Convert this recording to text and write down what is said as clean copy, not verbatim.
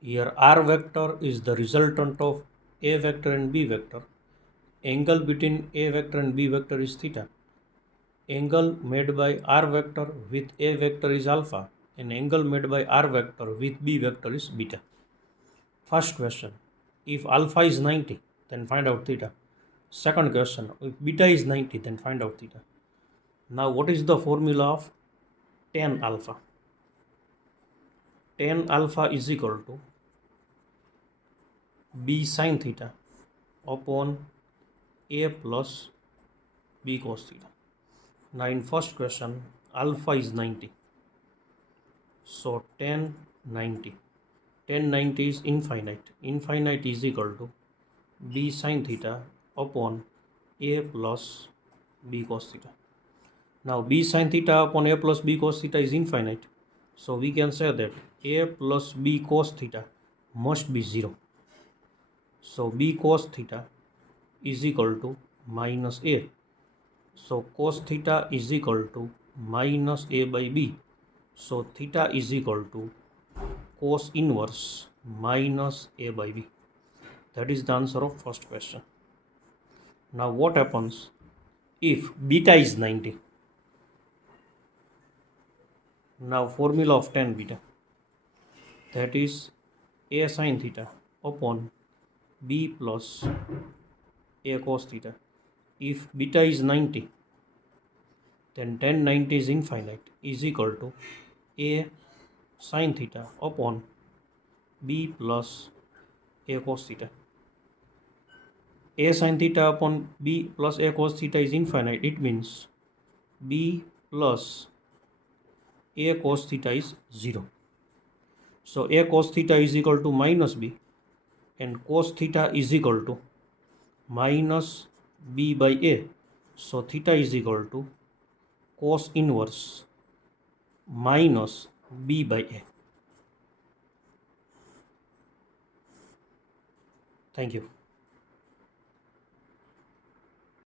Here R vector is the resultant of A vector and B vector. Angle between A vector and B vector is theta. Angle made by R vector with A vector is alpha, and angle made by R vector with B vector is beta. First question, if alpha is 90, then find out theta. Second question, if beta is 90, then find out theta. Now what is the formula of tan alpha? Tan alpha is equal to B sin theta upon A plus B cos theta. Now in first question, alpha is 90. So tan 90. Tan 90 is infinite. Infinite is equal to B sin theta upon A plus B cos theta. Now B sin theta upon A plus B cos theta is infinite. So we can say that A plus B cos theta must be 0. So B cos theta is equal to minus A. So cos theta is equal to minus A by B. So theta is equal to cos inverse minus A by B. That is the answer of first question. Now what happens if beta is 90? Now formula of tan beta, that is A sin theta upon B plus A cos theta. If beta is 90, then tan 90 is infinite, is equal to A sin theta upon B plus A cos theta. A sin theta upon B plus A cos theta is infinite. It means B plus A cos theta is 0. So A cos theta is equal to minus B, and cos theta is equal to minus B by A. So theta is equal to cos inverse minus B by A. Thank you.